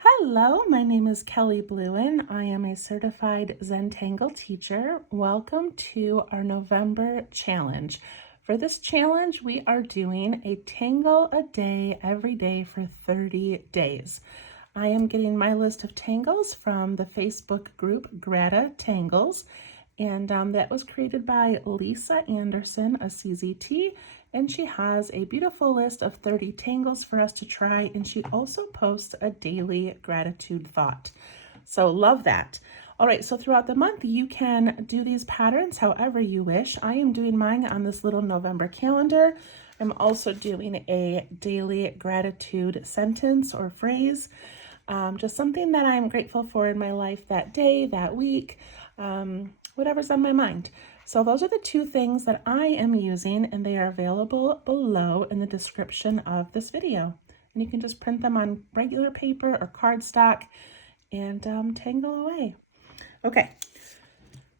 Hello, my name is Kelly Bluen. I am a certified Zentangle teacher. Welcome to our November challenge. For this challenge, we are doing a tangle a day every day for 30 days. I am getting my list of tangles from the Facebook group GratitangleZ, and that was created by Lisa Anderson, a CZT, and she has a beautiful list of 30 tangles for us to try, and she also posts a daily gratitude thought. So love that. All right, so throughout the month, you can do these patterns however you wish. I am doing mine on this little November calendar. I'm also doing a daily gratitude sentence or phrase, just something that I'm grateful for in my life that day, that week, whatever's on my mind. So those are the two things that I am using, and they are available below in the description of this video. And you can just print them on regular paper or cardstock and tangle away. Okay,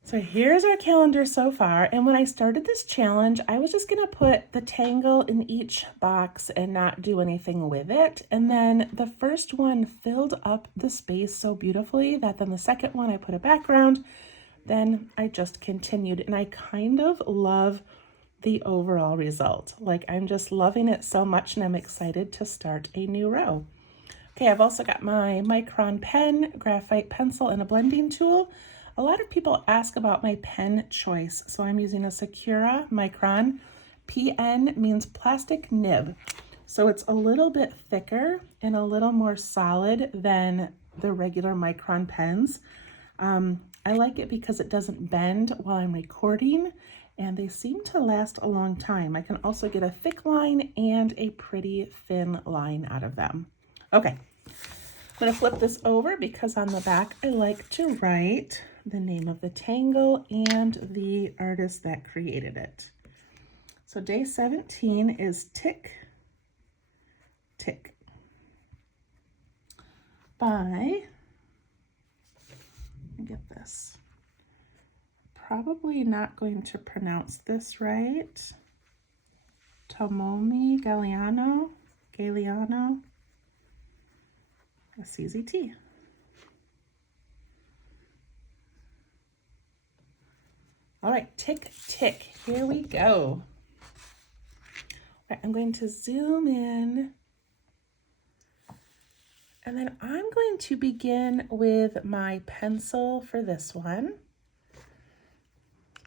so here's our calendar so far. And when I started this challenge, I was just gonna put the tangle in each box and not do anything with it. And then the first one filled up the space so beautifully that then the second one I put a background. Then I just continued, and I kind of love the overall result. Like, I'm just loving it so much, and I'm excited to start a new row. Okay, I've also got my Micron pen, graphite pencil, and a blending tool. A lot of people ask about my pen choice, so I'm using a Sakura Micron. PN means plastic nib, so it's a little bit thicker and a little more solid than the regular Micron pens. I like it because it doesn't bend while I'm recording, and they seem to last a long time. I can also get a thick line and a pretty thin line out of them. Okay, I'm going to flip this over because on the back I like to write the name of the tangle and the artist that created it. So day 17 is Tik Tik by, get this, probably not going to pronounce this right, Tomomi Galeano, a CZT. All right, Tik Tik, here we go. All right, I'm going to zoom in, and then I'm going to begin with my pencil for this one.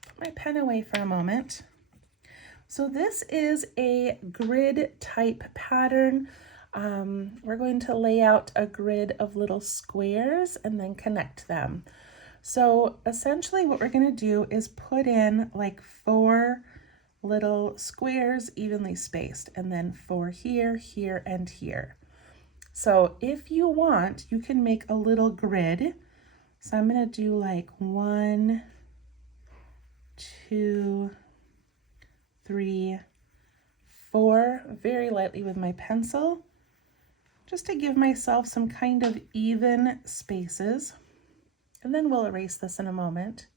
Put my pen away for a moment. So this is a grid type pattern. We're going to lay out a grid of little squares and then connect them. So essentially what we're going to do is put in like 4 little squares evenly spaced, and then 4 here, here, and here. So if you want, you can make a little grid. So I'm going to do like 1, 2, 3, 4, very lightly with my pencil, just to give myself some kind of even spaces. And then we'll erase this in a moment.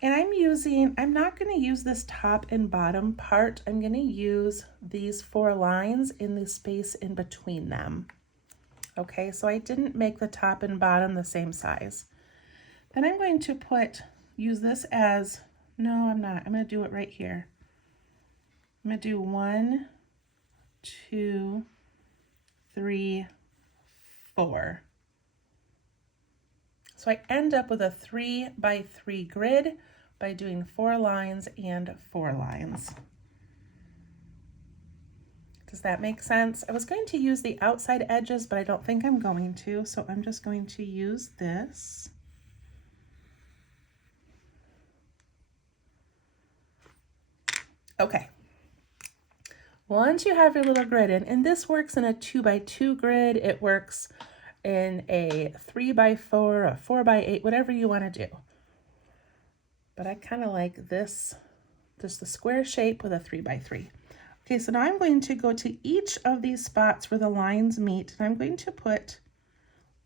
And I'm not going to use this top and bottom part. I'm going to use these 4 lines in the space in between them. Okay, so I didn't make the top and bottom the same size. Then I'm going to use this as, no, I'm not. I'm going to do it right here. I'm going to do 1, 2, 3, 4. So I end up with a 3 by 3 grid by doing 4 lines and 4 lines. Does that make sense? I was going to use the outside edges, but I don't think I'm going to, so I'm just going to use this. Okay. Once you have your little grid in, and this works in a 2 by 2 grid, it works in a 3 by 4, a 4 by 8, whatever you want to do. But I kind of like this, just the square shape with a 3 by 3. Okay, so now I'm going to go to each of these spots where the lines meet, and I'm going to put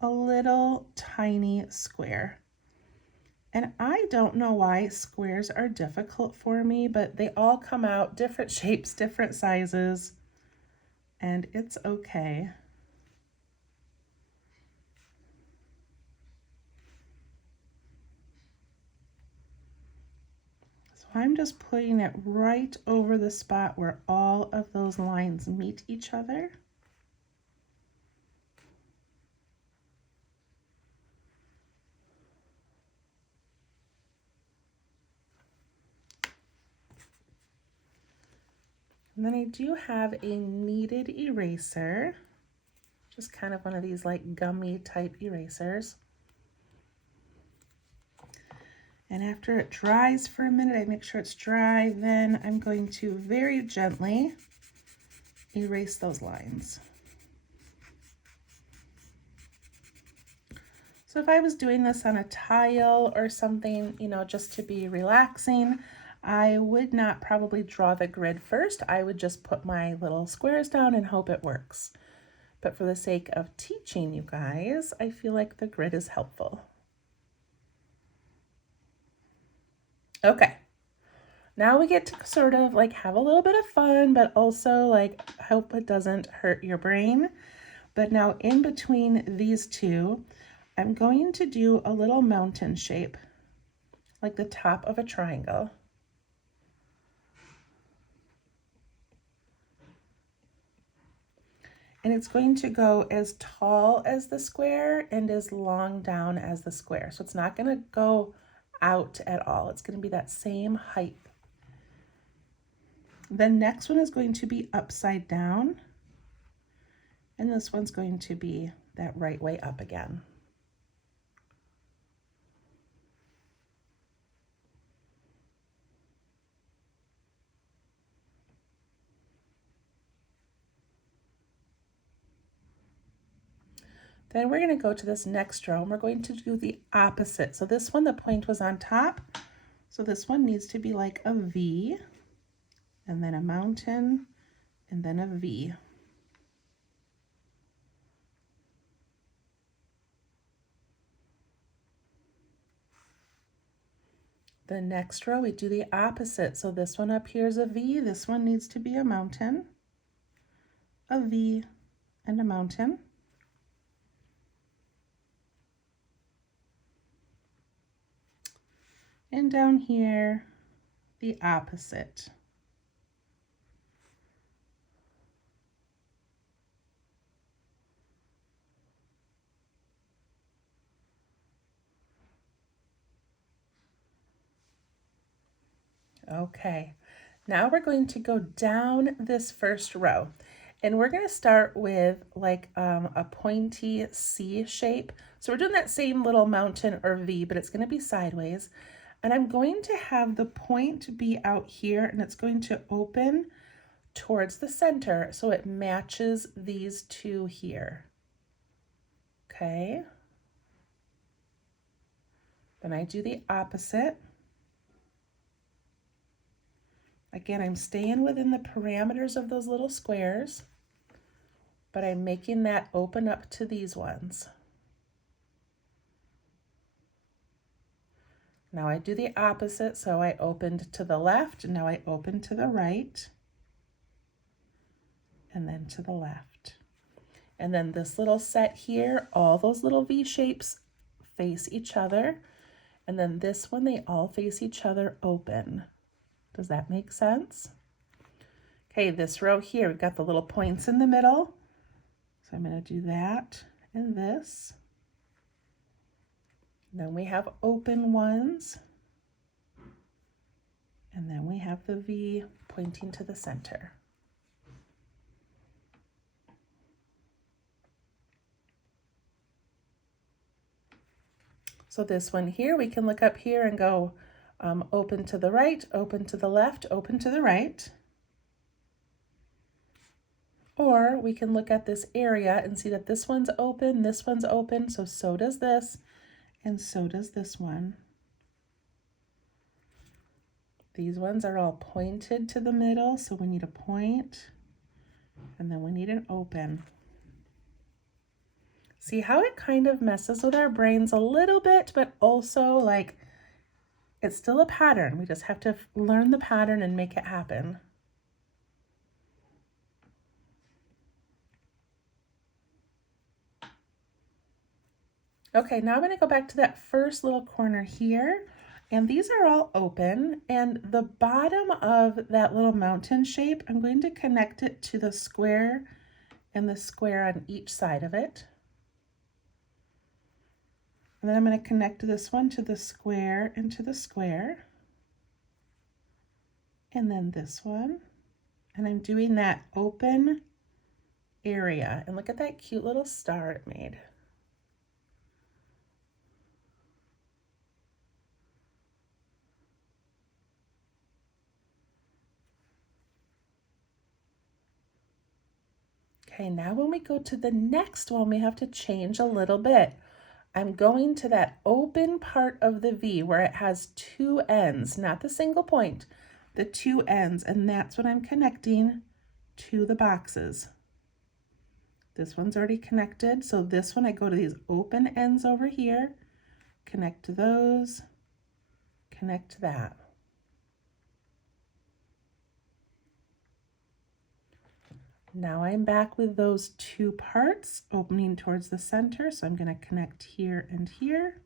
a little tiny square. And I don't know why squares are difficult for me, but they all come out different shapes, different sizes, and it's okay. I'm just putting it right over the spot where all of those lines meet each other. And then I do have a kneaded eraser, just kind of one of these like gummy type erasers. And after it dries for a minute, I make sure it's dry, then I'm going to very gently erase those lines. So if I was doing this on a tile or something, you know, just to be relaxing, I would not probably draw the grid first. I would just put my little squares down and hope it works. But for the sake of teaching you guys, I feel like the grid is helpful. Okay, now we get to sort of like have a little bit of fun, but also like hope it doesn't hurt your brain. But now in between these two, I'm going to do a little mountain shape, like the top of a triangle. And it's going to go as tall as the square and as long down as the square. So it's not going to go out at all. It's going to be that same height. The next one is going to be upside down. And this one's going to be that right way up again. Then we're going to go to this next row and we're going to do the opposite. So this one, the point was on top. So this one needs to be like a V, and then a mountain, and then a V. The next row, we do the opposite. So this one up here is a V. This one needs to be a mountain, a V, and a mountain. And down here, the opposite. Okay, now we're going to go down this first row. And we're going to start with like a pointy C shape. So we're doing that same little mountain or V, but it's going to be sideways. And I'm going to have the point be out here, and it's going to open towards the center so it matches these two here. Okay. Then I do the opposite. Again, I'm staying within the parameters of those little squares, but I'm making that open up to these ones. Now I do the opposite, so I opened to the left, and now I open to the right, and then to the left. And then this little set here, all those little V shapes face each other, and then this one, they all face each other open. Does that make sense? Okay, this row here, we've got the little points in the middle. So I'm going to do that and this. Then we have open ones. And then we have the V pointing to the center. So this one here, we can look up here and go open to the right, open to the left, open to the right. Or we can look at this area and see that this one's open, so does this, and so does this one. These ones are all pointed to the middle, so we need a point, and then we need an open. See how it kind of messes with our brains a little bit, but also like it's still a pattern. We just have to learn the pattern and make it happen. Okay, now I'm going to go back to that first little corner here, And these are all open, and the bottom of that little mountain shape, I'm going to connect it to the square and the square on each side of it. And then I'm going to connect this one to the square and to the square. And then this one. And I'm doing that open area. And look at that cute little star it made. Okay, now when we go to the next one, we have to change a little bit. I'm going to that open part of the V where it has two ends, not the single point, the two ends, and that's what I'm connecting to the boxes. This one's already connected, so this one I go to these open ends over here, connect to those, connect to that. Now I'm back with those two parts opening towards the center, so I'm going to connect here and here,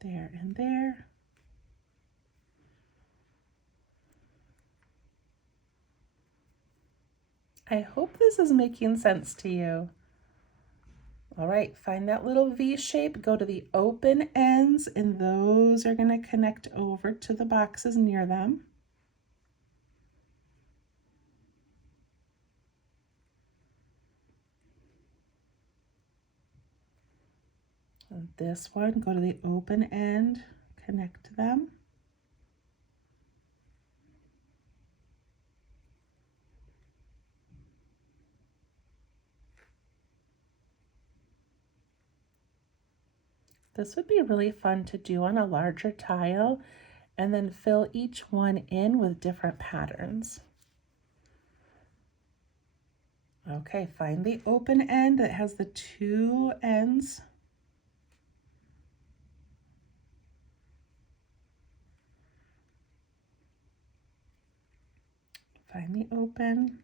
there and there. I hope this is making sense to you. All right, find that little V shape, go to the open ends, and those are going to connect over to the boxes near them. And this one, go to the open end, connect them. This would be really fun to do on a larger tile and then fill each one in with different patterns. Okay, find the open end that has the two ends. Find the open.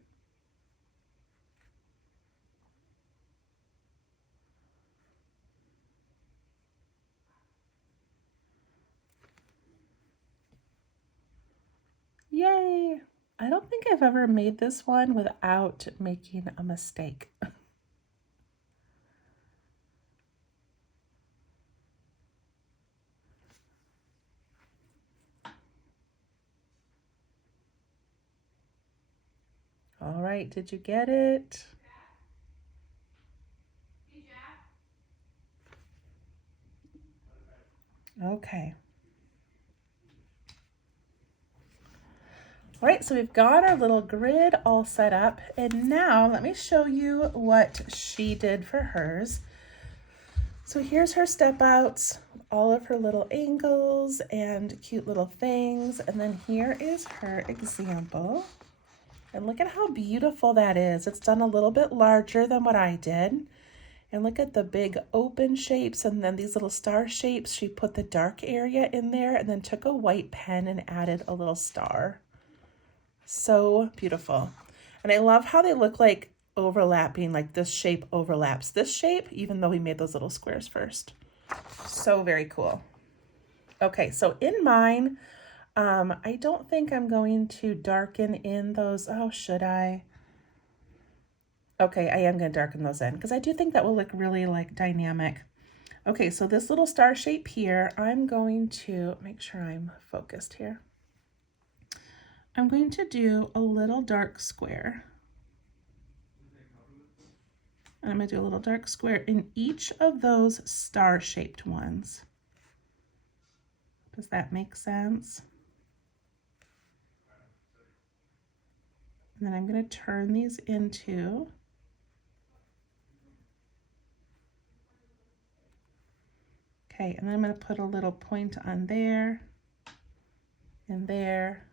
Yay! I don't think I've ever made this one without making a mistake. All right, did you get it? Okay. All right, so we've got our little grid all set up, and now let me show you what she did for hers. So here's her step outs, all of her little angles and cute little things, and then here is her example. And look at how beautiful that is. It's done a little bit larger than what I did. And look at the big open shapes and then these little star shapes. She put the dark area in there and then took a white pen and added a little star. So beautiful. And I love how they look like overlapping, like this shape overlaps this shape, even though we made those little squares first. So very cool. Okay, so in mine, I don't think I'm going to darken in those. Oh, should I? Okay, I am going to darken those in because I do think that will look really like dynamic. Okay, so this little star shape here, I'm going to make sure I'm focused here. I'm going to do a little dark square. And I'm going to do a little dark square in each of those star-shaped ones. Does that make sense? And then I'm going to turn these into okay, and then I'm going to put a little point on there and there.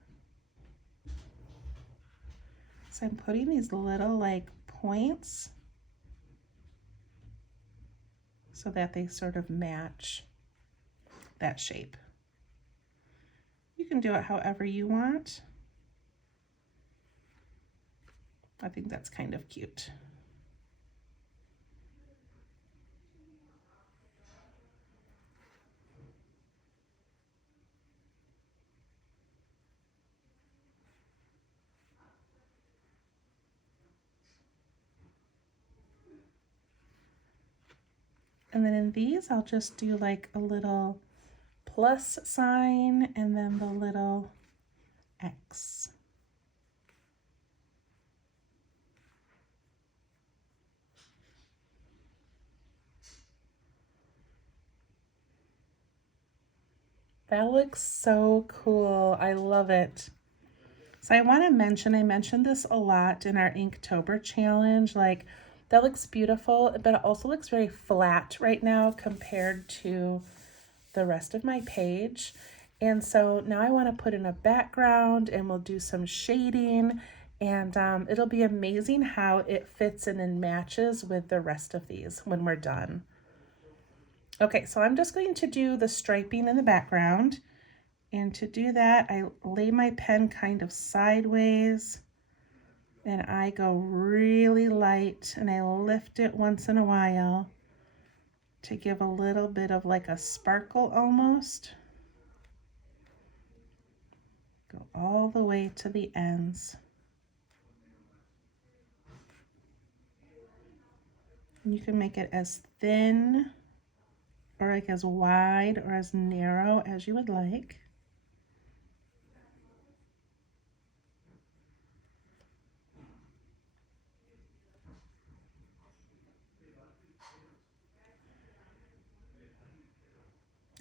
So I'm putting these little like points so that they sort of match that shape. You can do it however you want. I think that's kind of cute. And then in these, I'll just do like a little plus sign and then the little X. That looks so cool. I love it. So I want to mention, I mentioned this a lot in our Inktober challenge, like that looks beautiful, but it also looks very flat right now compared to the rest of my page. And so now I want to put in a background and we'll do some shading, and it'll be amazing how it fits in and matches with the rest of these when we're done. Okay, so I'm just going to do the striping in the background. And to do that, I lay my pen kind of sideways and I go really light and I lift it once in a while to give a little bit of like a sparkle almost. Go all the way to the ends. And you can make it as thin or like as wide or as narrow as you would like.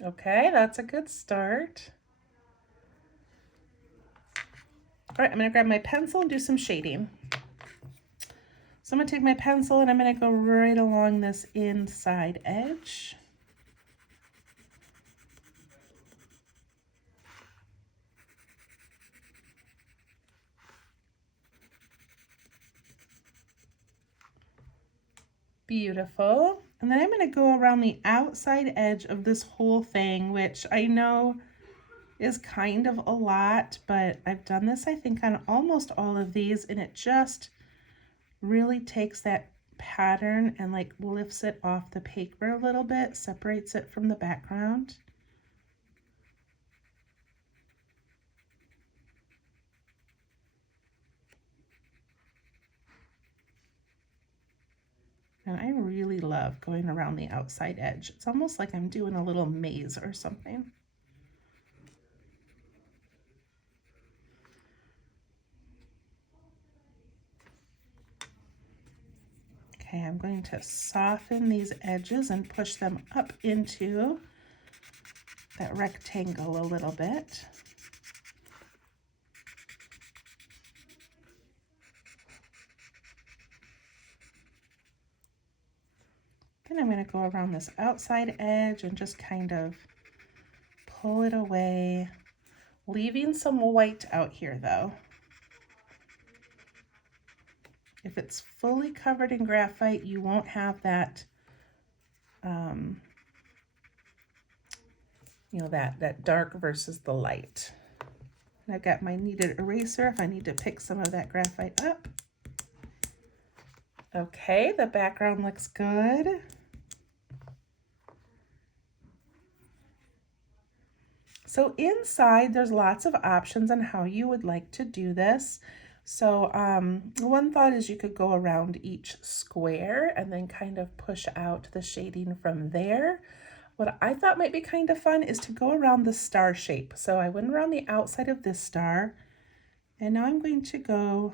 Okay, that's a good start. All right, I'm gonna grab my pencil and do some shading. So I'm gonna take my pencil and I'm gonna go right along this inside edge. Beautiful. And then I'm going to go around the outside edge of this whole thing, which I know is kind of a lot, but I've done this, I think, on almost all of these, and it just really takes that pattern and like lifts it off the paper a little bit, separates it from the background. And I really love going around the outside edge. It's almost like I'm doing a little maze or something. Okay, I'm going to soften these edges and push them up into that rectangle a little bit. Then I'm going to go around this outside edge and just kind of pull it away, leaving some white out here though. If it's fully covered in graphite, you won't have that, you know, that dark versus the light. And I've got my kneaded eraser if I need to pick some of that graphite up. Okay, the background looks good. So inside, there's lots of options on how you would like to do this. So one thought is you could go around each square and then kind of push out the shading from there. What I thought might be kind of fun is to go around the star shape. So I went around the outside of this star, and now I'm going to go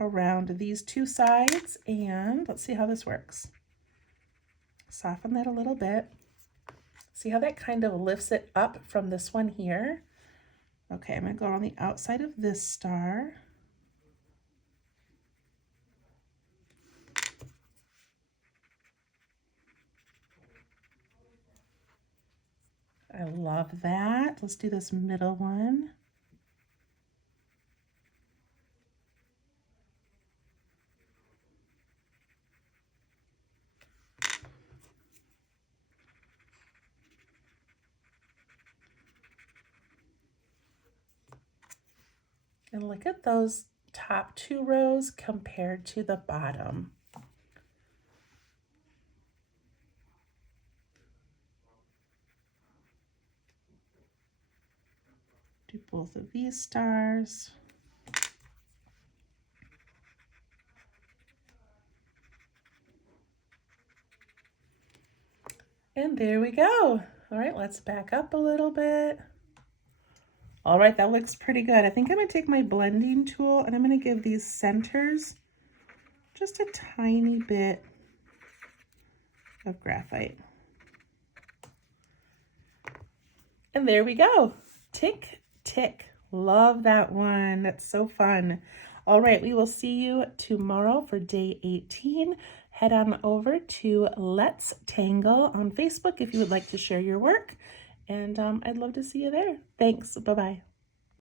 around these two sides, and let's see how this works. Soften that a little bit. See how that kind of lifts it up from this one here? Okay, I'm gonna go on the outside of this star. I love that. Let's do this middle one. And look at those top two rows compared to the bottom. Do both of these stars. And there we go. All right, let's back up a little bit. All right, that looks pretty good. I think I'm gonna take my blending tool and I'm gonna give these centers just a tiny bit of graphite. And there we go. Tik Tik. Love that one. That's so fun. All right, we will see you tomorrow for day 18. Head on over to Let's Tangle on Facebook if you would like to share your work. And I'd love to see you there. Thanks. Bye-bye.